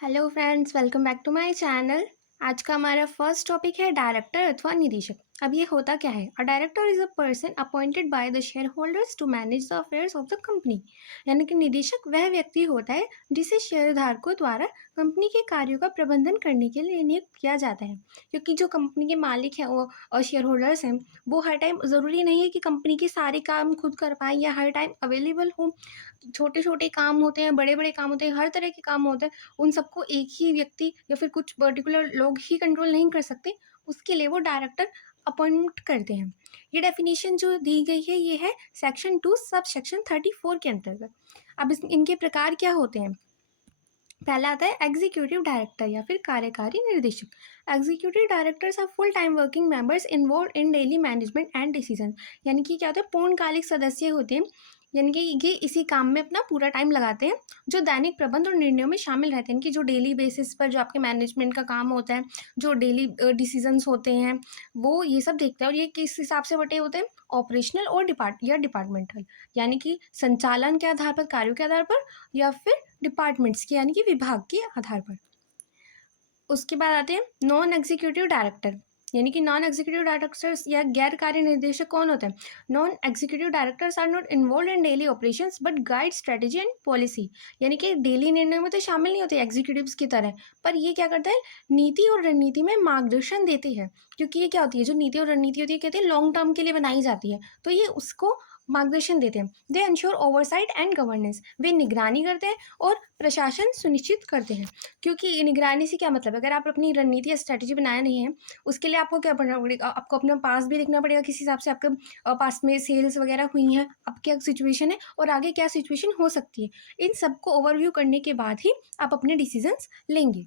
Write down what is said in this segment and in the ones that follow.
Hello friends, welcome back to my channel. आज का हमारा फर्स्ट टॉपिक है डायरेक्टर अथवा निदेशक। अब ये होता क्या है? A director is a person appointed by the shareholders to manage the affairs of the company. यानी कि निदेशक वह व्यक्ति होता है जिसे शेयरधारकों द्वारा कंपनी के कार्यों का प्रबंधन करने के लिए नियुक्त किया जाता है। क्योंकि जो कंपनी के मालिक हैं वो शेयर होल्डर्स हैं, वो हर टाइम ज़रूरी नहीं है कि कंपनी के सारे काम खुद कर पाएँ या हर टाइम अवेलेबल हों। छोटे छोटे काम होते हैं, बड़े बड़े काम होते हैं, हर तरह के काम होते हैं। उन सबको एक ही व्यक्ति या फिर कुछ पर्टिकुलर लोग ही कंट्रोल नहीं कर सकते, उसके लिए वो डायरेक्टर अपॉइंट करते हैं। ये डेफिनेशन जो दी गई है ये है सेक्शन 2 सब सेक्शन 34 के अंतर्गत। अब इनके प्रकार क्या होते हैं? पहला आता है एग्जीक्यूटिव डायरेक्टर या फिर कार्यकारी निर्देशक। Executive directors are full time working members involve in daily management and decision. यानी कि क्या होता है, पूर्णकालिक सदस्य होते हैं। यानी कि ये इसी काम में अपना पूरा टाइम लगाते हैं, जो दैनिक प्रबंध और निर्णयों में शामिल रहते हैं। यानी कि जो डेली बेसिस पर जो आपके मैनेजमेंट का काम होता है, जो डेली डिसीजंस होते हैं, वो ये सब देखते हैं। और ये किस हिसाब से बटे होते हैं? ऑपरेशनल और डिपार्टमेंटल। यानी कि संचालन के आधार पर, कार्यों के आधार पर, या फिर डिपार्टमेंट्स के यानी कि विभाग के आधार पर। उसके बाद आते हैं नॉन एग्जीक्यूटिव डायरेक्टर। यानी कि नॉन एग्जीक्यूटिव डायरेक्टर्स या गैर कार्य निर्देशक कौन होते हैं? Non executive directors are not involve in daily operations but guide strategy and policy. यानी कि डेली निर्णय में तो शामिल नहीं होते एग्जीक्यूटिव्स की तरह, पर ये क्या करते हैं? नीति और रणनीति में मार्गदर्शन देते हैं। क्योंकि ये क्या होती है, जो नीति और रणनीति होती है, कहते हैं लॉन्ग टर्म के लिए बनाई जाती है, तो ये उसको मार्गदर्शन देते हैं। They ensure oversight and governance. वे निगरानी करते हैं और प्रशासन सुनिश्चित करते हैं। क्योंकि निगरानी से क्या मतलब है? अगर आप अपनी रणनीति या स्ट्रैटेजी बनाया नहीं है, उसके लिए आपको क्या करना पड़ेगा? आपको अपना पास भी देखना पड़ेगा, किस हिसाब से आपके पास में सेल्स वगैरह हुई हैं, अब क्या सिचुएशन है और आगे क्या सिचुएशन हो सकती है। इन सबको ओवरव्यू करने के बाद ही आप अपने डिसीजंस लेंगे।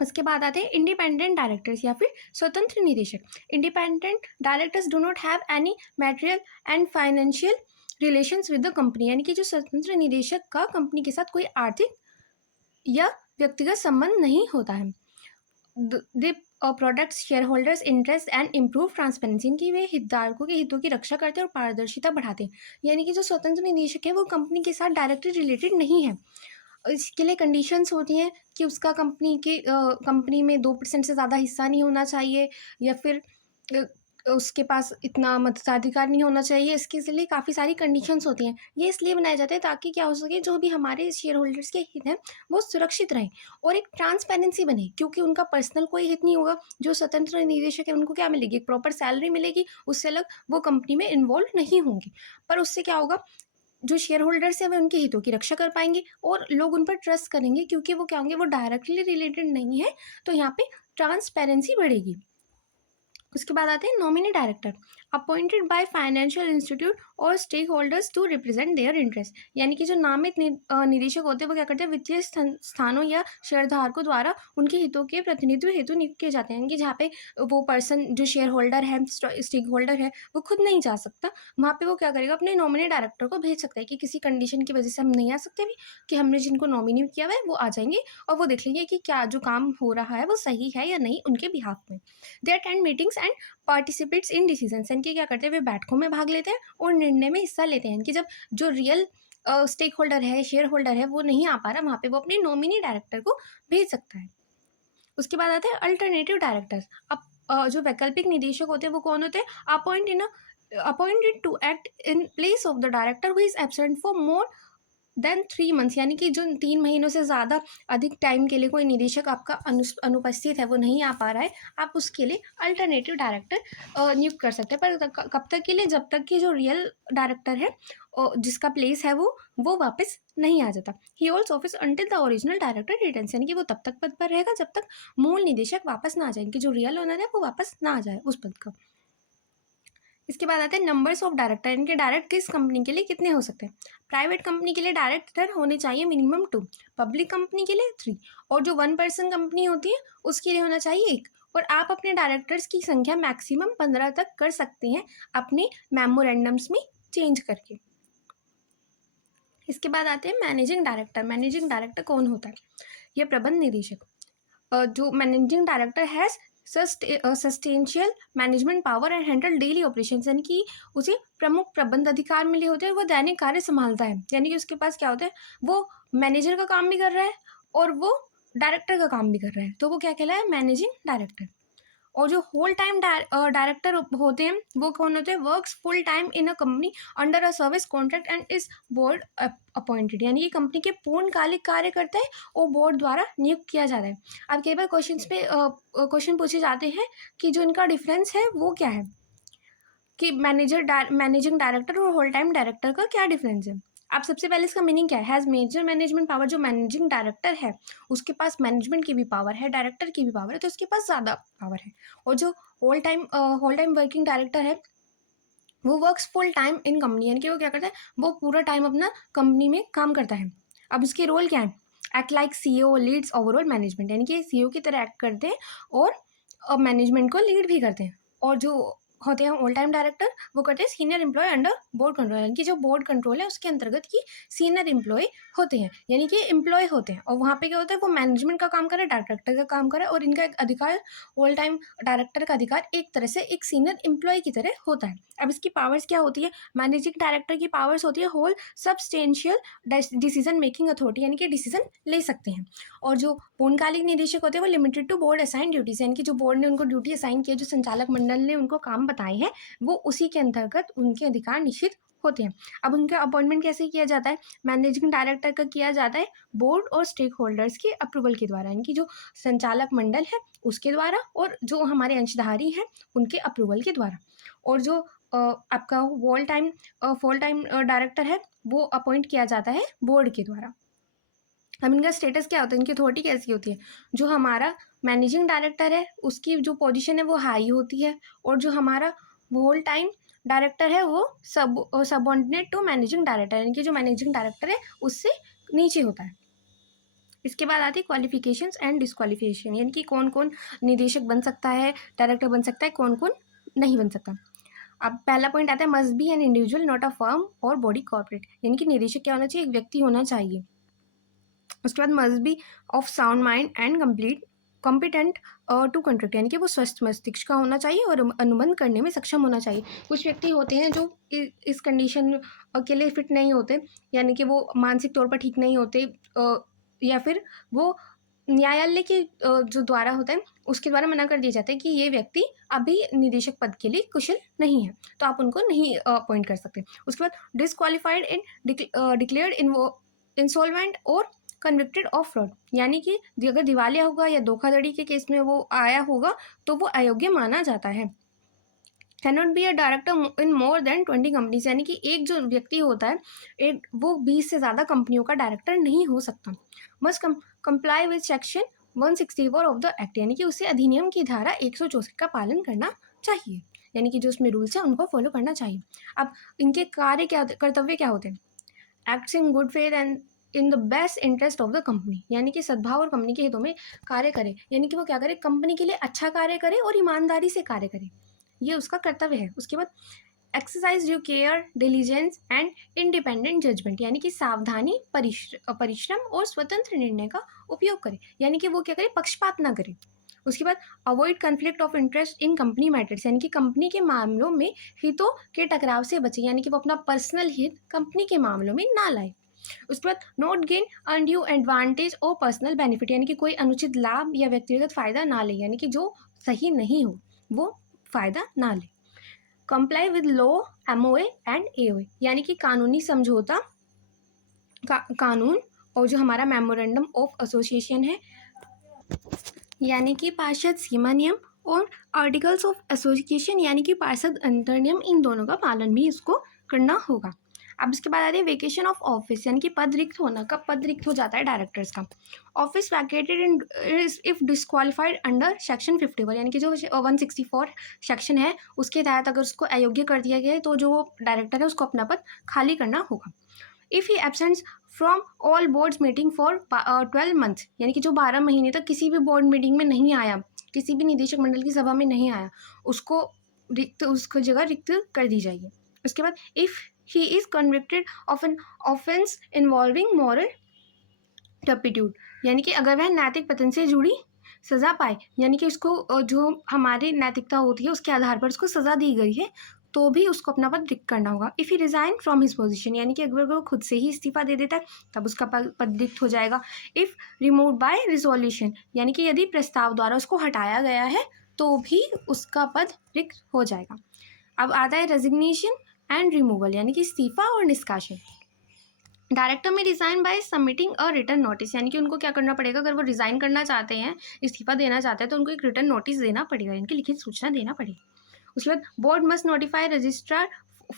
उसके बाद आते हैं इंडिपेंडेंट डायरेक्टर्स या फिर स्वतंत्र निदेशक। Independent directors do not have any material and financial relations with the company. यानी कि जो स्वतंत्र निदेशक का कंपनी के साथ कोई आर्थिक या व्यक्तिगत संबंध नहीं होता है। They protects shareholders interest and improve transparency. इनकी वे हितधारकों के हितों की रक्षा करते हैं और पारदर्शिता बढ़ाते हैं। यानी कि जो स्वतंत्र निदेशक है वो कंपनी के साथ डायरेक्टली रिलेटेड नहीं है। इसके लिए कंडीशंस होती हैं कि उसका कंपनी में 2% से ज़्यादा हिस्सा नहीं होना चाहिए, या फिर अ, उसके पास इतना मताधिकार नहीं होना चाहिए। इसके लिए काफ़ी सारी कंडीशंस होती हैं। ये इसलिए बनाए जाते हैं ताकि क्या हो सके, जो भी हमारे शेयर होल्डर्स के हित हैं वो सुरक्षित रहें और एक ट्रांसपेरेंसी बने। क्योंकि उनका पर्सनल कोई हित नहीं होगा। जो स्वतंत्र निदेशक है उनको क्या मिलेगी? एक प्रॉपर सैलरी मिलेगी, उससे अलग वो कंपनी में इन्वॉल्व नहीं होंगे। पर उससे क्या होगा, जो शेयर होल्डर्स हैं वो उनके हितों की रक्षा कर पाएंगे और लोग उन पर ट्रस्ट करेंगे, क्योंकि वो क्या होंगे, वो डायरेक्टली रिलेटेड नहीं है। तो यहाँ पे ट्रांसपेरेंसी बढ़ेगी। उसके बाद आते हैं nominee director, appointed by financial institute और stakeholders to represent their interest. यानी कि जो नामित निदेशक होते हैं वो क्या करते हैं? वित्तीय स्थानों या शेयरधारकों द्वारा उनके हितों के प्रतिनिधित्व हेतु नियुक्त किए जाते हैं। यानी कि जहाँ पे वो पर्सन जो शेयर होल्डर है, स्टेक होल्डर है, वो खुद नहीं जा सकता, वहाँ पे वो क्या करेगा? अपने नॉमिनी डायरेक्टर को भेज सकता है कि किसी कंडीशन की वजह से हम नहीं आ सकते भी, कि हमने जिनको नॉमिनी किया हुआ है वो आ जाएंगे और वो देख लेंगे कि क्या जो काम हो रहा है वो सही है या नहीं उनके बिहाफ में। They attend meetings and participates in decisions. यानी कि क्या करते हैं? वे बैठकों में भाग लेते हैं और निर्णय में हिस्सा लेते हैं। कि जब जो रियल स्टेक होल्डर है, शेयर होल्डर है, वो नहीं आ पा रहा, वहाँ पे वो अपने नॉमिनी डायरेक्टर को भेज सकता है। उसके बाद आते हैं अल्टरनेटिव डायरेक्टर्स। अब जो वैकल्पिक निदेशक होते हैं वो कौन होते हैं? Appointed to act in place of the director who is absent for more than 3 months. यानी कि जो 3 महीनों से ज़्यादा अधिक टाइम के लिए कोई निदेशक आपका अनुपस्थित है, वो नहीं आ पा रहा है, आप उसके लिए अल्टरनेटिव डायरेक्टर नियुक्त कर सकते हैं। पर कब तक के लिए? जब तक कि जो रियल डायरेक्टर है जिसका प्लेस है वो वापस नहीं आ जाता। ही holds office until the original director returns. यानी कि वो तब तक पद पर रहेगा जब तक मूल निदेशक वापस ना आ जाए, कि जो रियल ओनर है वो वापस ना आ जाए उस पद का। इसके बाद आते हैं नंबर्स ऑफ डायरेक्टर। इनके डायरेक्ट किस कंपनी के लिए कितने हो सकते हैं? प्राइवेट कंपनी के लिए डायरेक्टर होने चाहिए मिनिमम 2, पब्लिक कंपनी के लिए 3, और जो 1 पर्सन कंपनी होती है उसके लिए होना चाहिए 1। और आप अपने डायरेक्टर्स की संख्या मैक्सिमम 15 तक कर सकते हैं अपने मेमोरेंडम्स में चेंज करके। इसके बाद आते हैं मैनेजिंग डायरेक्टर। मैनेजिंग डायरेक्टर कौन होता है? यह प्रबंध निदेशक। जो managing director has substantial management power and handle daily operation. यानी कि उसे प्रमुख प्रबंध अधिकार मिले होते हैं, वो दैनिक कार्य संभालता है। यानी कि उसके पास क्या होता है? वो मैनेजर का काम भी कर रहा है और वो डायरेक्टर का काम भी कर रहा है, तो वो क्या कहलाया, मैनेजिंग डायरेक्टर। और जो होल टाइम डायरेक्टर होते हैं वो कौन होते हैं, works full time in a company under a service contract and is board appointed, यानी कि कंपनी के पूर्णकालिक कार्य करते हैं और बोर्ड द्वारा नियुक्त किया जाता है। अब कई बार क्वेश्चन पूछे जाते हैं कि जो इनका डिफरेंस है वो क्या है, कि मैनेजिंग डायरेक्टर और होल टाइम डायरेक्टर का क्या डिफरेंस है। आप सबसे पहले इसका मीनिंग क्या है, हैज़ मेजर मैनेजमेंट पावर। जो मैनेजिंग डायरेक्टर है उसके पास मैनेजमेंट की भी पावर है, डायरेक्टर की भी पावर है, तो उसके पास ज़्यादा पावर है। और जो होल टाइम वर्किंग डायरेक्टर है वो works full time in company, यानी कि वो क्या करता है, वो पूरा टाइम अपना कंपनी में काम करता है। अब उसके रोल क्या है, act like CEO leads overall management, यानी कि सीईओ की तरह एक्ट करते हैं और मैनेजमेंट को लीड भी करते हैं। और जो होते हैं ऑल टाइम डायरेक्टर, वो करते हैं senior employ under board control, यानी कि जो बोर्ड कंट्रोल है उसके अंतर्गत की सीनियर एम्प्लॉय होते हैं, यानी कि एम्प्लॉय होते हैं। और वहाँ पे क्या होता है, वो मैनेजमेंट का काम करे, डायरेक्टर का काम करे, और इनका एक अधिकार, ऑल टाइम डायरेक्टर का अधिकार एक तरह से एक सीनियर एम्प्लॉय की तरह होता है। अब इसकी पावर्स क्या होती है, मैनेजिंग डायरेक्टर की पावर्स होती है whole substantial decision making authority, यानी कि डिसीजन ले सकते हैं। और जो पूर्णकालिक निदेशक होते हैं वो limited to board assign duties, यानी कि जो बोर्ड ने उनको ड्यूटी असाइन किया, जो संचालक मंडल ने उनको काम बताए हैं, वो उसी के अंतर्गत उनके अधिकार निश्चित होते हैं। अब उनका अपॉइंटमेंट कैसे किया जाता है, मैनेजिंग डायरेक्टर का किया जाता है बोर्ड और स्टेक होल्डर्स के अप्रूवल के द्वारा, यानी कि जो संचालक मंडल है उसके द्वारा और जो हमारे अंशधारी हैं उनके अप्रूवल के द्वारा। और जो आपका फुल टाइम डायरेक्टर है वो अपॉइंट किया जाता है बोर्ड के द्वारा। अब इनका स्टेटस क्या होता है, इनकी अथॉरिटी कैसी होती है, जो हमारा मैनेजिंग डायरेक्टर है उसकी जो पोजीशन है वो हाई होती है, और जो हमारा होल टाइम डायरेक्टर है वो सबऑर्डिनेट टू मैनेजिंग डायरेक्टर, यानी कि जो मैनेजिंग डायरेक्टर है उससे नीचे होता है। इसके बाद आती है क्वालिफिकेशंस एंड डिस्क्वालिफिकेशन, यानी कि कौन कौन निदेशक बन सकता है, डायरेक्टर बन सकता है, कौन कौन नहीं बन सकता। अब पहला पॉइंट आता है, must be an individual not a firm और बॉडी कॉर्पोरेट, यानी कि निदेशक क्या होना चाहिए, एक व्यक्ति होना चाहिए। उसके बाद must be of sound mind and competent to contract, यानी कि वो स्वस्थ मस्तिष्क का होना चाहिए और अनुबंध करने में सक्षम होना चाहिए। कुछ व्यक्ति होते हैं जो इस कंडीशन के लिए फिट नहीं होते, यानी कि वो मानसिक तौर पर ठीक नहीं होते, या फिर वो न्यायालय के जो द्वारा होता है उसके द्वारा मना कर दिया जाता है कि ये व्यक्ति अभी निदेशक पद के लिए कुशल नहीं है, तो आप उनको नहीं अपॉइंट कर सकते। उसके बाद डिसक्वालीफाइड इन डिक्लेयर्ड इंसॉल्वेंट और कन्विक्टेड ऑफ फ्रॉड, यानी कि अगर दिवालिया होगा या धोखाधड़ी के केस में वो आया होगा तो वो अयोग्य माना जाता है। Can not be a director in more than 20 companies, यानी कि एक जो व्यक्ति होता है वो 20 से ज़्यादा कंपनियों का डायरेक्टर नहीं हो सकता। Must comply with section 164 of the act, यानी कि उसे अधिनियम की धारा 164 का पालन करना चाहिए, यानी कि जो उसमें रूल्स हैं उनको फॉलो करना चाहिए। अब इनके कर्तव्य क्या होते हैं, acts in good faith and in the best interest of the company, यानी कि सद्भाव और कंपनी के हितों में कार्य करे, यानी कि वो क्या करे, कंपनी के लिए अच्छा कार्य करे और ईमानदारी से कार्य करे, ये उसका कर्तव्य है। उसके बाद exercise due care diligence and independent judgement, यानी कि सावधानी, परिश्रम और स्वतंत्र निर्णय का उपयोग करे, यानी कि वो क्या करे, पक्षपात ना करे। उसके बाद avoid conflict of interest in company matters, यानी कि कंपनी के मामलों में हितों के टकराव से बचे, यानी कि वो अपना पर्सनल हित कंपनी के मामलों में ना लाए। उसके बाद नॉट गेन अनड्यू एडवांटेज और पर्सनल बेनिफिट, यानी कि कोई अनुचित लाभ या व्यक्तिगत फायदा ना ले, यानी कि जो सही नहीं हो वो फायदा ना ले। Comply with law, MOA and AOA, यानी कि कानूनी समझौता कानून और जो हमारा मेमोरेंडम ऑफ एसोसिएशन है, यानी कि पार्षद सीमा नियम और आर्टिकल्स ऑफ एसोसिएशन, यानी कि पार्षद अंतर नियम, इन दोनों का पालन भी इसको करना होगा। अब इसके बाद आती है वेकेशन ऑफ ऑफिस, यानी कि पद रिक्त होना, कब पद रिक्त हो जाता है डायरेक्टर्स का। Office vacated in if disqualified under section 54, यानी कि जो 164 सेक्शन है उसके तहत अगर उसको अयोग्य कर दिया गया है तो जो डायरेक्टर है उसको अपना पद खाली करना होगा। If he absents from all boards meeting for 12 months, यानी कि जो 12 महीने तक किसी भी बोर्ड मीटिंग में नहीं आया, किसी भी निदेशक मंडल की सभा में नहीं आया, उसको जगह रिक्त कर दी जाएगी। उसके बाद if he is convicted of an offence involving moral turpitude, यानी कि अगर वह नैतिक पतन से जुड़ी सज़ा पाए, यानी कि उसको जो हमारी नैतिकता होती है उसके आधार पर उसको सज़ा दी गई है, तो भी उसको अपना पद रिक्त करना होगा। If he resign from his position, यानी कि अगर वो खुद से ही इस्तीफा दे देता है तब उसका पद रिक्त हो जाएगा। इफ़ रिमूव बाय रिजोल्यूशन, यानी कि यदि प्रस्ताव द्वारा उसको हटाया गया है तो भी उसका पद रिक्त हो जाएगा। अब आता है रेजिग्नेशन एंड रिमूवल, यानी कि इस्तीफा और निष्कासन। डायरेक्टर में resign by submitting a return notice, यानी कि उनको क्या करना पड़ेगा, अगर वो रिज़ाइन करना चाहते हैं, इस्तीफा देना चाहते हैं, तो उनको एक रिटर्न नोटिस देना पड़ेगा, इनकी लिखित सूचना देना पड़ेगी। उसके बाद board must notify registrar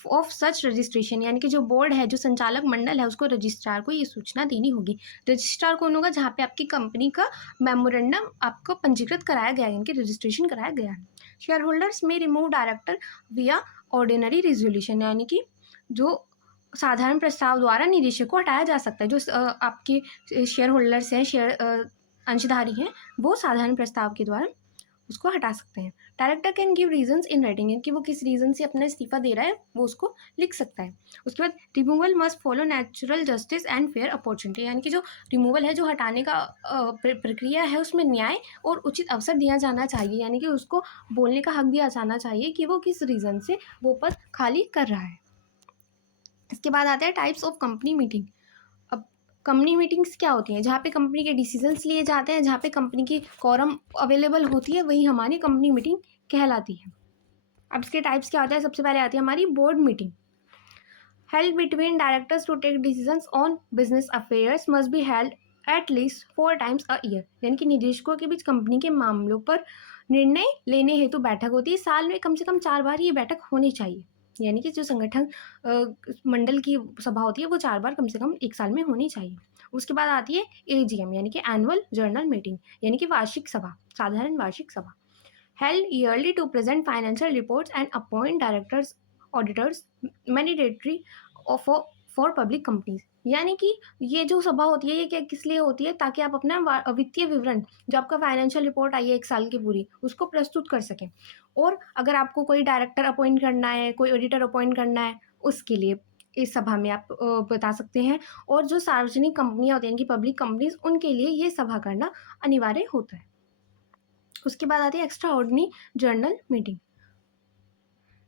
of such registration, यानी कि जो बोर्ड है, जो संचालक मंडल है, उसको रजिस्ट्रार को ये सूचना देनी होगी। रजिस्ट्रार कौन होगा, जहाँ पे आपकी कंपनी का मेमोरेंडम आपको पंजीकृत कराया गया है, यानी कि रजिस्ट्रेशन कराया गया है। शेयर होल्डर्स में रिमूव डायरेक्टर विया ऑर्डिनरी रेजोल्यूशन, यानी कि जो साधारण प्रस्ताव द्वारा निदेशक को हटाया जा सकता है। जो आपके शेयर होल्डर्स हैं, शेयर अंशधारी हैं, वो साधारण प्रस्ताव के द्वारा उसको हटा सकते हैं। Director can give reasons in writing, कि वो किस रीज़न से अपना इस्तीफा दे रहा है वो उसको लिख सकता है। उसके बाद removal must follow natural justice and fair opportunity, यानी कि जो रिमूवल है, जो हटाने का प्रक्रिया है, उसमें न्याय और उचित अवसर दिया जाना चाहिए, यानी कि उसको बोलने का हक दिया जाना चाहिए कि वो किस रीज़न से वो पद खाली कर रहा है। इसके बाद आते हैं टाइप्स ऑफ कंपनी मीटिंग। अब कंपनी मीटिंग्स क्या होती हैं, जहाँ पे कंपनी के डिसीजंस लिए जाते हैं, जहाँ पे कंपनी की कॉरम अवेलेबल होती है, वही हमारी कंपनी मीटिंग कहलाती है। अब इसके टाइप्स क्या होता है, सबसे पहले आती है हमारी board meeting. Held between directors to take decisions on business affairs must be held at least 4 times a year, यानी कि निदेशकों के बीच कंपनी के मामलों पर निर्णय लेने हेतु बैठक होती है। साल में कम से कम 4 बार ये बैठक होनी चाहिए, यानी कि जो संगठन मंडल की सभा होती है वो 4 बार कम से कम 1 साल में होनी चाहिए। उसके बाद आती है एजीएम, यानी कि एनुअल जर्नल मीटिंग, यानी कि वार्षिक सभा, साधारण वार्षिक सभा। Held yearly to present financial reports and appoint directors auditors mandatory for public companies, यानी कि ये जो सभा होती है ये क्या किस लिए होती है, ताकि आप अपना वित्तीय विवरण, जो आपका फाइनेंशियल रिपोर्ट आई है 1 साल की पूरी, उसको प्रस्तुत कर सकें। और अगर आपको कोई डायरेक्टर अपॉइंट करना है, कोई ऑडिटर अपॉइंट करना है, उसके लिए इस सभा में आप बता सकते हैं। और जो सार्वजनिक कंपनियां होती हैं, इनकी पब्लिक कंपनीज, उनके लिए ये सभा करना अनिवार्य होता है। उसके बाद आती है एक्स्ट्रा ऑर्डिनरी जर्नल मीटिंग,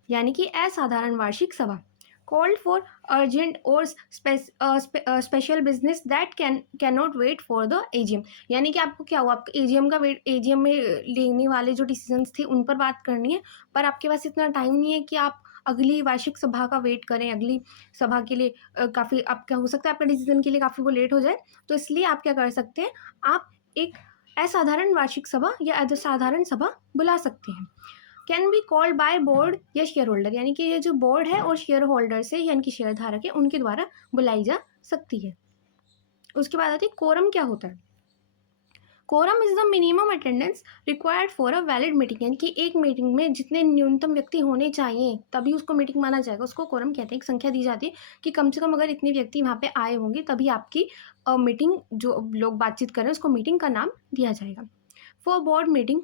यानी कि असाधारण वार्षिक सभा। कॉल्ड फॉर अर्जेंट और special business that can not wait for the AGM, यानी कि आपको क्या हुआ, आपको एजीएम का वेट, एजीएम में लेने वाले जो डिसीजंस थे उन पर बात करनी है, पर आपके पास इतना टाइम नहीं है कि आप अगली वार्षिक सभा का वेट करें, अगली सभा के लिए काफ़ी आपका हो सकता है आपका डिसीजन के लिए काफ़ी वो लेट हो जाए, तो इसलिए आप क्या कर सकते हैं, आप एक असाधारण वार्षिक सभा या असाधारण सभा बुला सकते हैं। Can be called by board या शेयर होल्डर, यानी कि ये जो बोर्ड है और शेयर होल्डर्स है, यानी कि शेयर धारक है, उनके द्वारा बुलाई जा सकती है। उसके बाद आती है कोरम क्या होता है। Quorum is the minimum attendance required for a valid meeting, यानी कि एक मीटिंग में जितने न्यूनतम व्यक्ति होने चाहिए तभी उसको मीटिंग माना जाएगा, उसको कोरम कहते हैं। एक संख्या दी जाती है कि कम से कम अगर इतने व्यक्ति वहाँ पे आए होंगे तभी आपकी मीटिंग, जो लोग बातचीत कर रहे हैं, उसको मीटिंग का नाम दिया जाएगा। For board meeting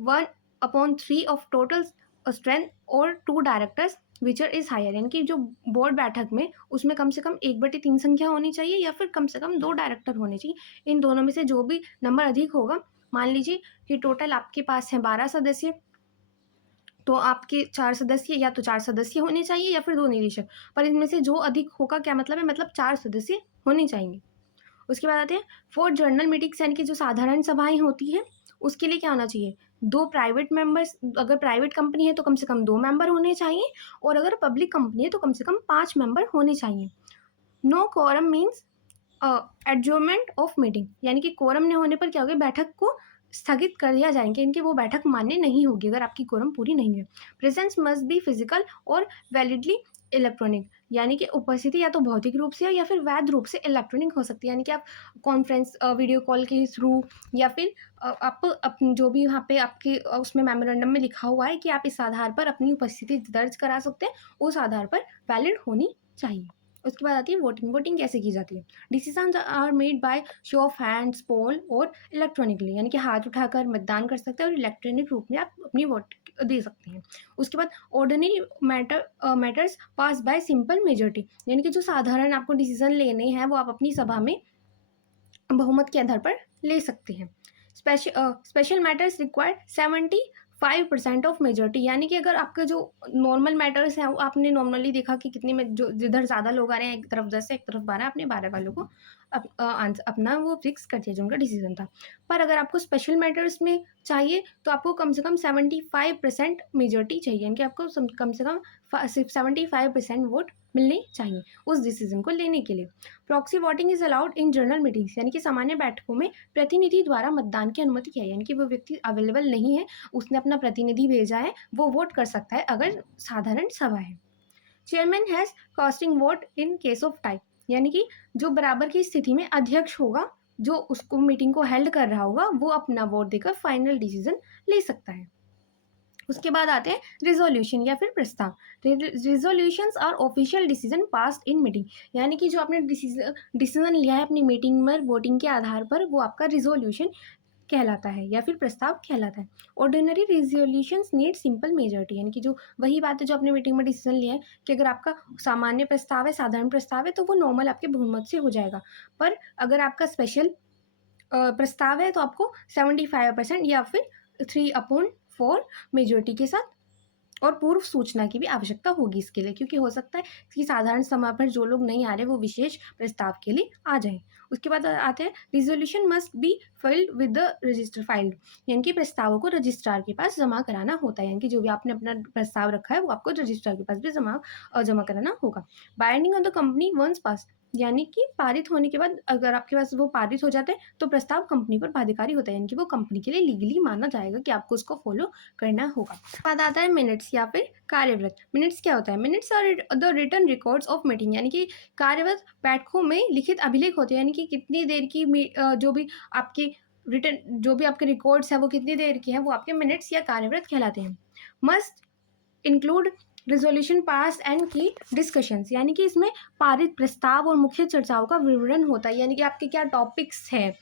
1/3 of total strength और 2 डायरेक्टर्स विचर इज हायर, यानी कि जो बोर्ड बैठक में उसमें कम से कम 1/3 संख्या होनी चाहिए या फिर कम से कम 2 डायरेक्टर होने चाहिए। इन दोनों में से जो भी नंबर अधिक होगा, मान लीजिए कि टोटल आपके पास है 12 सदस्य, तो आपके 4 सदस्य, या तो 4 सदस्य होने चाहिए या फिर 2 निदेशक, पर इनमें से जो अधिक होगा क्या मतलब है, मतलब 4 सदस्य होने चाहिए। उसके बाद आते हैं 4 जर्नल मीटिंग्स, यानी कि जो साधारण सभाएं होती हैं उसके लिए क्या होना चाहिए, 2 प्राइवेट मेंबर्स, अगर प्राइवेट कंपनी है तो कम से कम 2 मेंबर होने चाहिए, और अगर पब्लिक कंपनी है तो कम से कम 5 मेंबर होने चाहिए। No quorum means adjournment of meeting, यानी कि कोरम न होने पर क्या होगा, बैठक को स्थगित कर दिया जाएंगे, इनकी वो बैठक मान्य नहीं होगी अगर आपकी कोरम पूरी नहीं है। प्रेजेंस मस्ट बी फिजिकल और वैलिडली इलेक्ट्रॉनिक, यानी कि उपस्थिति या तो भौतिक रूप से या फिर वैध रूप से इलेक्ट्रॉनिक हो सकती है, यानी कि आप कॉन्फ्रेंस वीडियो कॉल के थ्रू, या फिर आप अपनी जो भी वहाँ पे आपके उसमें मेमोरेंडम में लिखा हुआ है कि आप इस आधार पर अपनी उपस्थिति दर्ज करा सकते हैं, उस आधार पर वैलिड होनी चाहिए। उसके बाद आती है वोटिंग। वोटिंग कैसे की जाती है, decisions are made by show of hands, poll और इलेक्ट्रॉनिकली, यानी कि हाथ उठाकर मतदान कर सकते हैं और इलेक्ट्रॉनिक रूप में आप अपनी वोट दे सकते हैं। उसके बाद ऑर्डिनरी मैटर्स पास बाय सिंपल मेजोरिटी, यानी कि जो साधारण आपको डिसीजन लेने हैं वो आप अपनी सभा में बहुमत के आधार पर ले सकते हैं। Special matters require 5% of majority, यानी कि अगर आपके जो नॉर्मल मैटर्स हैं वो आपने नॉर्मली देखा कि कितने में जो जिधर ज़्यादा लोग आ रहे हैं, एक तरफ 10 है एक तरफ 12, आपने 12 वालों को अपना वो फिक्स कर दिया जो उनका डिसीजन था। पर अगर आपको स्पेशल मैटर्स में चाहिए तो आपको कम से कम 75% मेजॉरिटी चाहिए, यानी कि आपको कम से कम 75% वोट मिलने चाहिए उस डिसीजन को लेने के लिए। Proxy voting is allowed in general meetings, यानी कि सामान्य बैठकों में प्रतिनिधि द्वारा मतदान की अनुमति है, यानी कि वो व्यक्ति अवेलेबल नहीं है, उसने अपना प्रतिनिधि भेजा है, वो वोट कर सकता है अगर साधारण सभा है। Chairman has casting vote in case of tie, यानी कि जो बराबर की स्थिति में अध्यक्ष होगा, जो उसको मीटिंग को हेल्ड कर रहा होगा, वो अपना वोट देकर फाइनल डिसीजन ले सकता है। उसके बाद आते हैं रिजोल्यूशन या फिर प्रस्ताव। Resolutions are official decision passed in meeting, यानी कि जो आपने डिसीजन लिया है अपनी मीटिंग में वोटिंग के आधार पर, वो आपका रिजोल्यूशन कहलाता है या फिर प्रस्ताव कहलाता है। Ordinary resolutions need simple majority, यानी कि जो वही बात है जो आपने मीटिंग में डिसीजन लिया है कि अगर आपका सामान्य प्रस्ताव है, साधारण प्रस्ताव है, तो वो नॉर्मल आपके बहुमत से हो जाएगा। पर अगर आपका स्पेशल प्रस्ताव है तो आपको 75% या फिर 3/4 मेजॉरिटी के साथ और पूर्व सूचना की भी आवश्यकता होगी इसके लिए, क्योंकि हो सकता है कि साधारण समय पर जो लोग नहीं आ रहे वो विशेष प्रस्ताव के लिए आ जाएं। उसके बाद आते हैं resolution must be filed with the register filed, यानी कि प्रस्तावों को रजिस्ट्रार के पास जमा कराना होता है, यानी कि जो भी आपने अपना प्रस्ताव रखा है वो आपको रजिस्ट्रार के पास भी जमा कराना होगा। Binding on the company once passed, यानी कि पारित होने के बाद अगर आपके पास वो पारित हो जाते हैं तो प्रस्ताव कंपनी पर बाध्यकारी होता है, यानी कि वो कंपनी के लिए लीगली माना जाएगा कि आपको उसको फॉलो करना होगा। बाद आता है मिनट्स या फिर कार्यव्रत। मिनट्स क्या होता है? Minutes are the written records of meeting, यानी कि कार्यव्रत बैठकों में लिखित अभिलेख होते हैं, यानी कि कितनी देर की जो भी आपके रिटन जो भी आपके रिकॉर्ड्स है वो कितनी देर की है, वो आपके मिनट्स या कार्यव्रत कहलाते हैं। Must include resolution pass and की डिस्कशंस, यानी कि इसमें पारित प्रस्ताव और मुख्य चर्चाओं का विवरण होता है, यानी कि आपके क्या टॉपिक्स हैं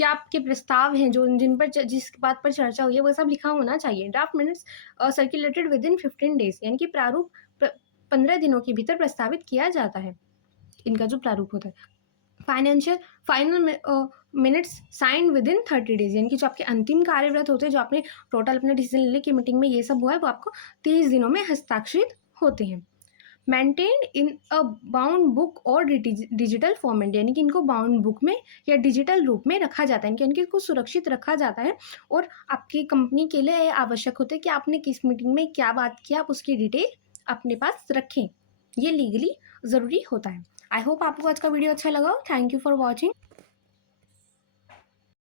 या आपके प्रस्ताव हैं जो जिन पर जिस बात पर चर्चा हुई है वो सब लिखा होना चाहिए। Draft minutes circulated with in 15 days, यानी कि प्रारूप 15 दिनों के भीतर प्रस्तावित किया जाता है, इनका जो प्रारूप होता है। Final minutes sign within 30 days, यानी कि जो आपके अंतिम कार्यव्रत होते हैं, जो आपने टोटल अपने डिसीजन लेने की मीटिंग में ये सब हुआ है, वो आपको 30 दिनों में हस्ताक्षरित होते हैं। मेंटेन्ड इन अ बाउंड बुक और डिजिटल फॉर्मेट, यानी कि इनको बाउंड बुक में या डिजिटल रूप में रखा जाता है, यानी कि इसको सुरक्षित रखा जाता है और आपकी कंपनी के लिए आवश्यक होता है कि आपने किस मीटिंग में क्या बात किया आप उसकी डिटेल अपने पास रखें, ये लीगली ज़रूरी होता है। आई होप आपको आज का वीडियो अच्छा लगा। Thank you for watching.